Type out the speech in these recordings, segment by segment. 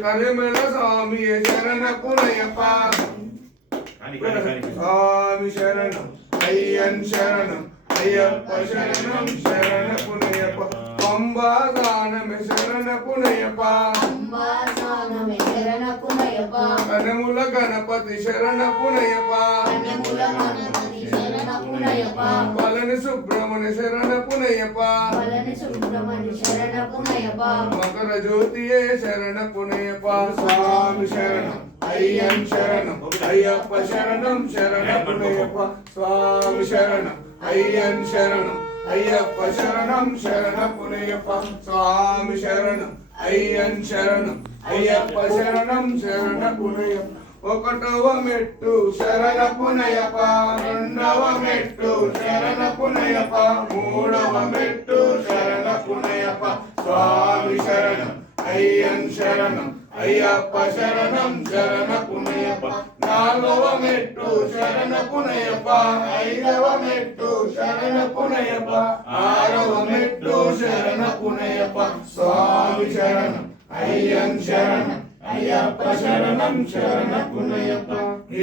కరిమల స్వామి శరణ పునయప్ప స్వామి శరణం అయ్యన్ శరణం అయ్యప్ప శరణం శరణ పునయప్ప పంబాదానమే శరణ పునయప్ప కనముల గణపతి శరణ పునయప్ప పళని సుబ్రహ్మణ్య శరణ పునయప్ప మకర జ్యోతియే శరణ పునయప్ప స్వామి శరణం అయ్యన్ శరణం అయ్యప్ప శరణం శరణ పునయప్ప స్వామి శరణం అయ్యన్ శరణం అయ్యప్ప శరణం శరణ పునయప్ప స్వామి శరణం అయ్యన్ శరణం అయ్యప్ప శరణం శరణ పునయప్ప ఒకటవ మెట్టు శరణ పునయప్ప రెండవ మెట్టు శరణ పునయప్ప మూడవ మెట్టు శరణ పునయప్ప స్వామి శరణం అయ్యన్ శరణం అయ్యప్ప శరణం శరణ పునయప్ప నాలుగవ మెట్టు శరణ పునయప్ప ఐదవ మెట్టు శరణ పునయప్ప ఆరవ మెట్టు శరణ పునయప్ప స్వామి శరణం అయ్యన్ శరణం అయ్యప్ప శరణం శరణ పునయప్ప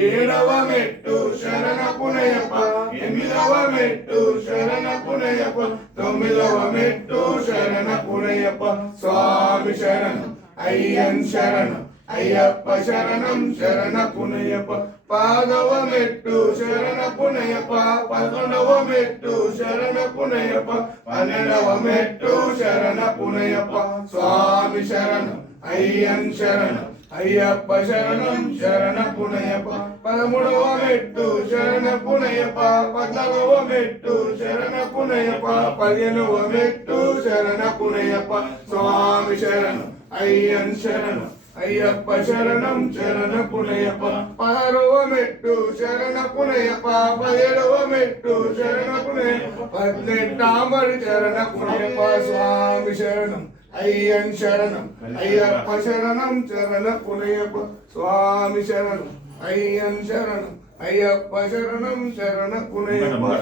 ఏడవ మెట్టు శరణ పునయప్ప ఎనిమిదవ మెట్టు శరణ పునయప్ప తొమ్మిదవ మెట్టు శరణ పునయప్ప స్వామి శరణం అయ్యన్ శరణం అయ్యప్ప శరణం శరణ పునయప్ప పాదవ మెట్టు శరణ పునయప్ప పదకొండవ మెట్టు శరణ పునయప్ప పన్నెండవ మెట్టు శరణ పునయప్ప స్వామి శరణం అయ్యన్ శరణం అయ్యప్ప శరణం శరణ పునయప్ప పదమూడవ మెట్టు శరణ పునయప్ప పద్నాలుగవ మెట్టు శరణ పునయప్ప పదిహేనవ మెట్టు శరణ పునయప్ప స్వామి శరణం అయ్యన్ శరణం అయ్యప్ప శరణం శరణ పునయప్ప పదహారవ మెట్టు శరణ పునయప్ప పదిహేడవ మెట్టు శరణ పునయప్ప పద్దెనిమిదవ శరణ పునయప్ప స్వామి శరణం అయ్యన్ శరణం అయ్యప్ప శరణం శరణ పునయప్ప స్వామి శరణం అయ్యన్ శరణం అయ్యప్ప శరణం శరణ పునయప్ప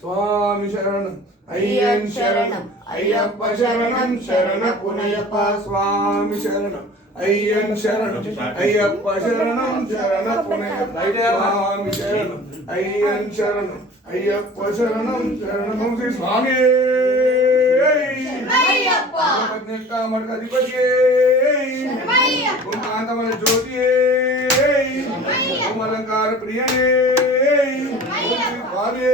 స్వామి శరణం అయ్యన్ శరణం అయ్యప్ప శరణం శరణ పునయప్ప స్వామి శరణం అయ్యన్ శరణం అయ్యప్ప శరణం శరణ పునయప్ప స్వామి శరణం అయ్యన్ శరణం అయ్యప్ప శరణం శరణం శ్రీ స్వామి మడకధిపతి కాంతమల జ్యోతి అలంకార ప్రియనే స్వామి